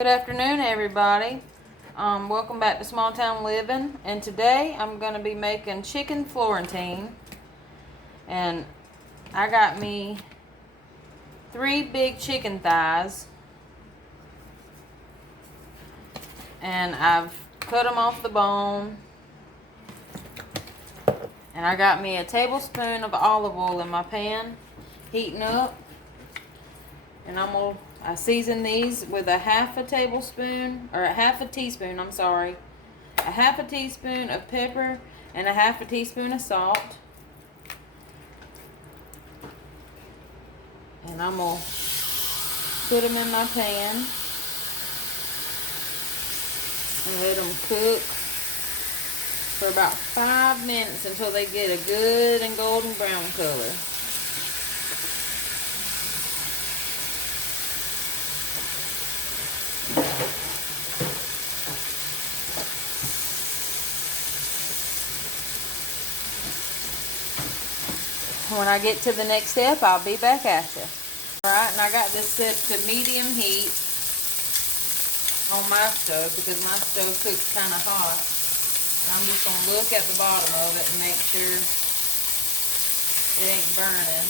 Good afternoon, everybody. Welcome back to Small Town Living. And today I'm going to be making chicken Florentine. And I got me 3 big chicken thighs. And I've cut them off the bone. And I got me a tablespoon of olive oil in my pan, heating up. And I season these with a half a teaspoon, a half a teaspoon of pepper and a half a teaspoon of salt. And I'm going to put them in my pan and let them cook for about 5 minutes until they get a good and golden brown color. When I get to the next step, I'll be back at you. Alright, and I got this set to medium heat on my stove because my stove cooks kind of hot. And I'm just going to look at the bottom of it and make sure it ain't burning.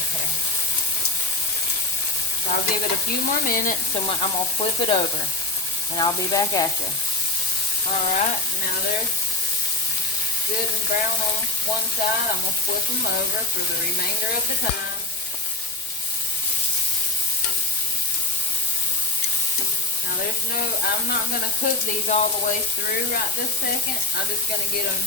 Okay. So I'll give it a few more minutes, so I'm going to flip it over. And I'll be back at you. Alright, now they're good and brown on one side. I'm going to flip them over for the remainder of the time. Now I'm not going to cook these all the way through right this second. I'm just going to get them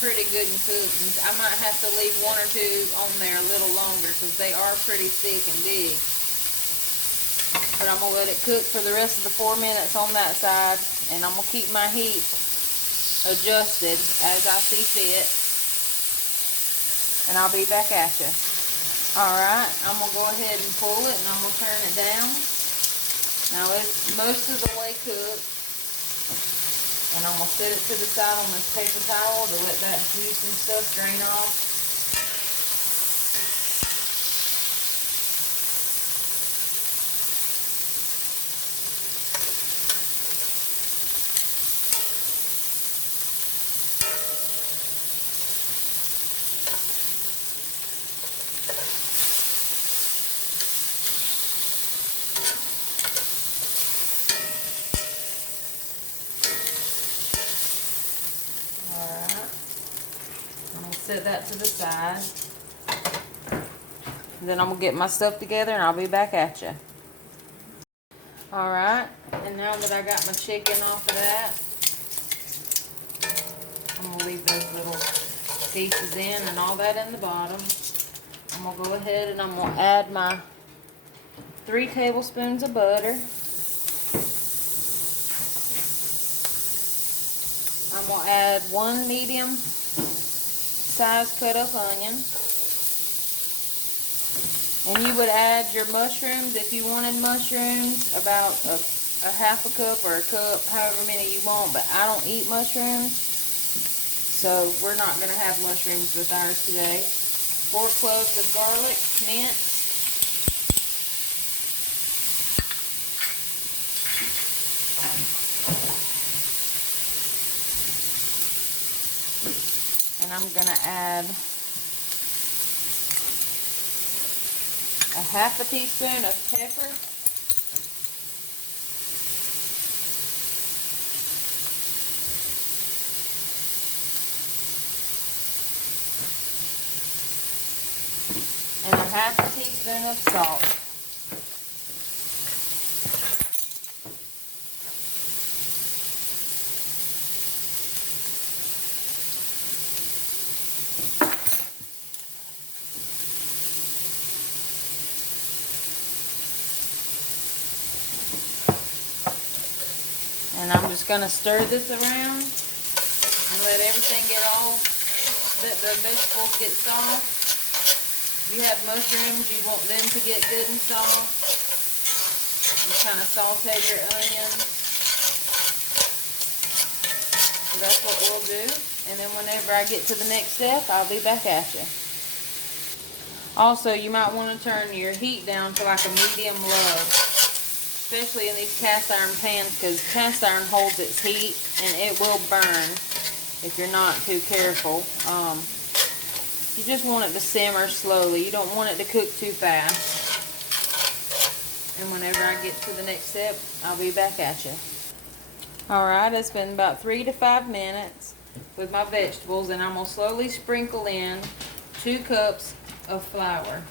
pretty good and cooked. And I might have to leave 1 or 2 on there a little longer because they are pretty thick and big. But I'm going to let it cook for the rest of the 4 minutes on that side. And I'm going to keep my heat adjusted as I see fit. And I'll be back at you. Alright, I'm going to go ahead and pull it and I'm going to turn it down. Now it's most of the way cooked. And I'm going to set it to the side on this paper towel to let that juice and stuff drain off. Set that to the side. And then I'm going to get my stuff together and I'll be back at you. Alright, and now that I got my chicken off of that, I'm going to leave those little pieces in and all that in the bottom. I'm going to go ahead and I'm going to add my 3 tablespoons of butter. I'm going to add 1 medium size cut up onion. And you would add your mushrooms if you wanted mushrooms, about a half a cup or a cup, however many you want, but I don't eat mushrooms, so we're not going to have mushrooms with ours today. 4 cloves of garlic, minced. And I'm going to add a half a teaspoon of pepper. And a half a teaspoon of salt. And I'm just going to stir this around and let everything get let the vegetables get soft. If you have mushrooms, you want them to get good and soft. You kind of saute your onions. So that's what we'll do. And then whenever I get to the next step, I'll be back at you. Also, you might want to turn your heat down to like a medium low, especially in these cast iron pans, because cast iron holds its heat and it will burn if you're not too careful. You just want it to simmer slowly. You don't want it to cook too fast. And whenever I get to the next step, I'll be back at you. Alright, it's been about 3 to 5 minutes with my vegetables, and I'm going to slowly sprinkle in 2 cups of flour.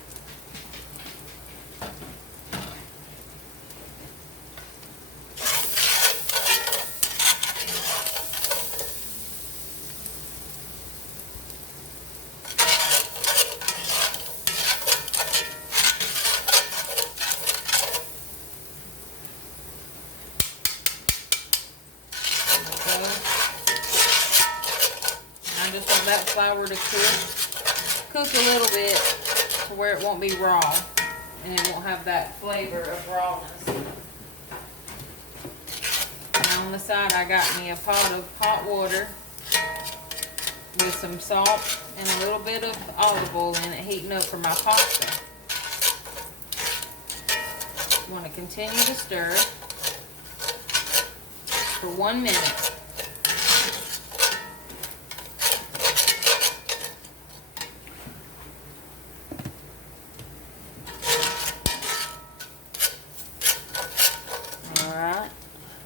I just want that flour to cook a little bit to where it won't be raw and it won't have that flavor of rawness. And on the side I got me a pot of hot water with some salt and a little bit of olive oil in it, heating up for my pasta. You want to continue to stir for 1 minute.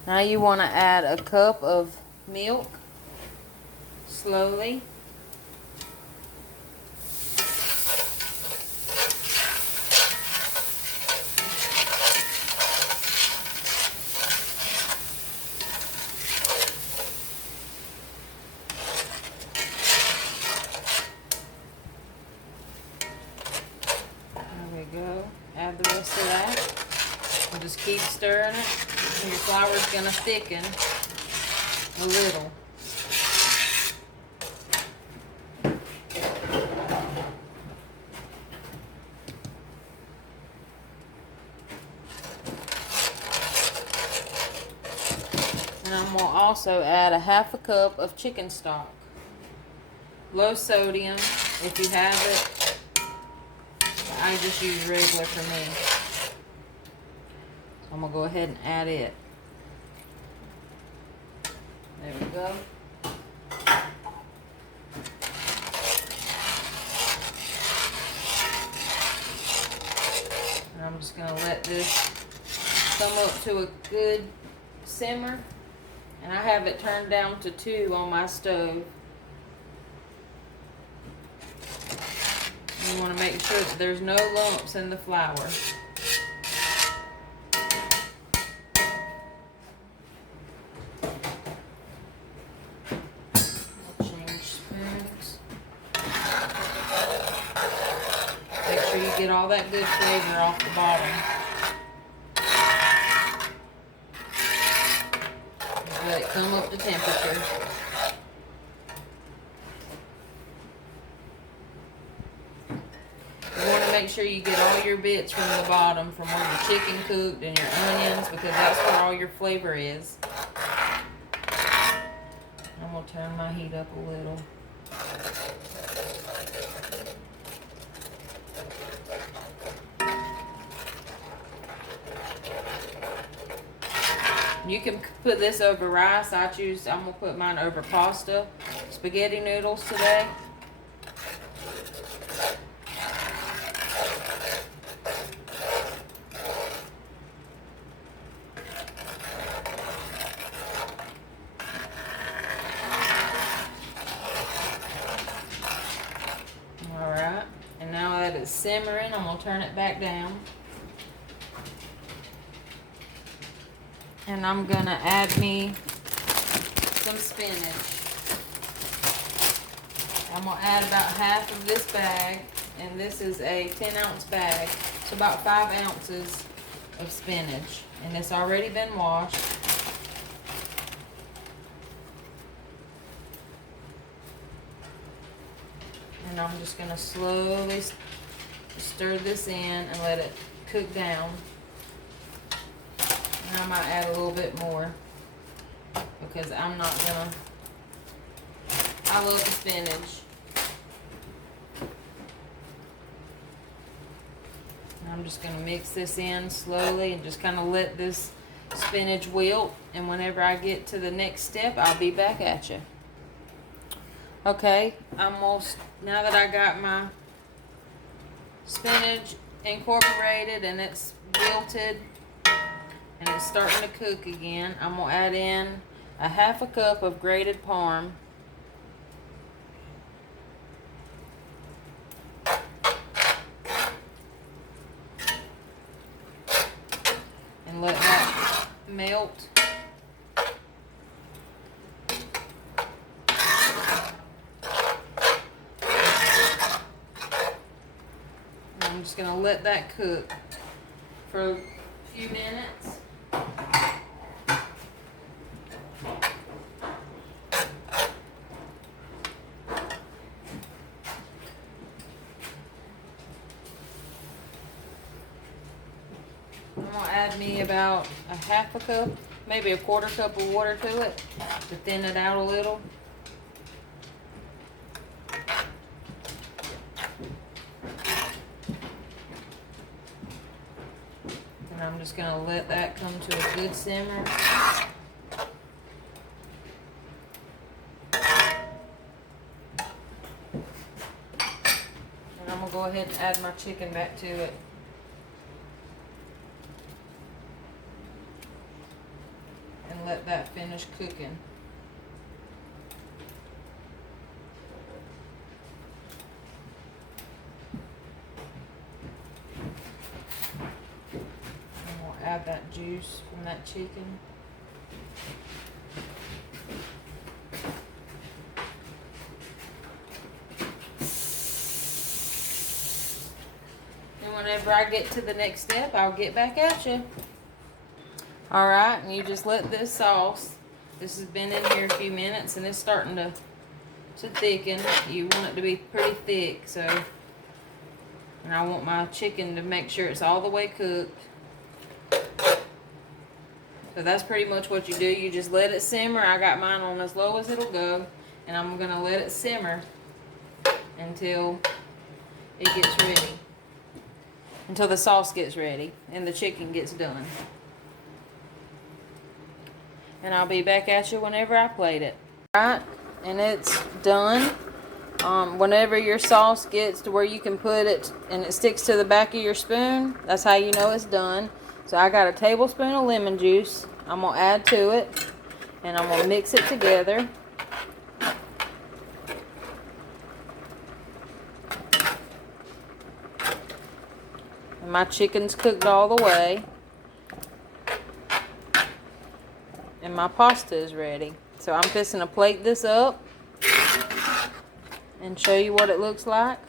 Now you want to add a cup of milk slowly. There we go. Add the rest of that. And just keep stirring it. And your flour is going to thicken a little. And I'm going to also add a ½ cup of chicken stock. Low sodium if you have it. I just use regular for me. I'm going to go ahead and add it. There we go. And I'm just going to let this come up to a good simmer. And I have it turned down to 2 on my stove. You want to make sure that there's no lumps in the flour. Get all that good flavor off the bottom. Just let it come up to temperature. You want to make sure you get all your bits from the bottom, from where the chicken cooked and your onions, because that's where all your flavor is. I'm going to turn my heat up a little. You can put this over rice. I'm going to put mine over pasta, spaghetti noodles today. Alright, and now that it's simmering, I'm going to turn it back down. And I'm going to add me some spinach. I'm going to add about half of this bag, and this is a 10-ounce bag. It's about 5 ounces of spinach, and it's already been washed. And I'm just going to slowly stir this in and let it cook down. And I might add a little bit more because I'm not gonna. I love the spinach. I'm just going to mix this in slowly and just kind of let this spinach wilt. And whenever I get to the next step, I'll be back at you. Okay, now that I got my spinach incorporated and it's wilted and it's starting to cook again, I'm going to add in a 1/2 cup of grated parm. And let that melt. And I'm just going to let that cook for a few minutes. I'm going to add me about a 1/2 cup, maybe a 1/4 cup of water to it to thin it out a little. And I'm just going to let that come to a good simmer. And I'm going to go ahead and add my chicken back to it. And let that finish cooking. And we'll add that juice from that chicken. And whenever I get to the next step, I'll get back at you. Alright, and you just let this sauce, this has been in here a few minutes and it's starting to thicken. You want it to be pretty thick, so, and I want my chicken to make sure it's all the way cooked. So that's pretty much what you do. You just let it simmer. I got mine on as low as it'll go, and I'm going to let it simmer until it gets ready. Until the sauce gets ready and the chicken gets done. And I'll be back at you whenever I plate it. Alright, and it's done. Whenever your sauce gets to where you can put it and it sticks to the back of your spoon, that's how you know it's done. So I got a tablespoon of lemon juice. I'm going to add to it. And I'm going to mix it together. And my chicken's cooked all the way. And my pasta is ready. So I'm fixing to plate this up and show you what it looks like.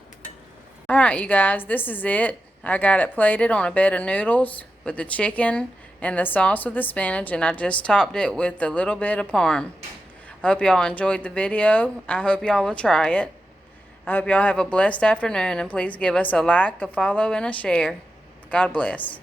Alright, you guys, this is it. I got it plated on a bed of noodles with the chicken and the sauce with the spinach, and I just topped it with a little bit of parm. I hope y'all enjoyed the video. I hope y'all will try it. I hope y'all have a blessed afternoon, and please give us a like, a follow, and a share. God bless.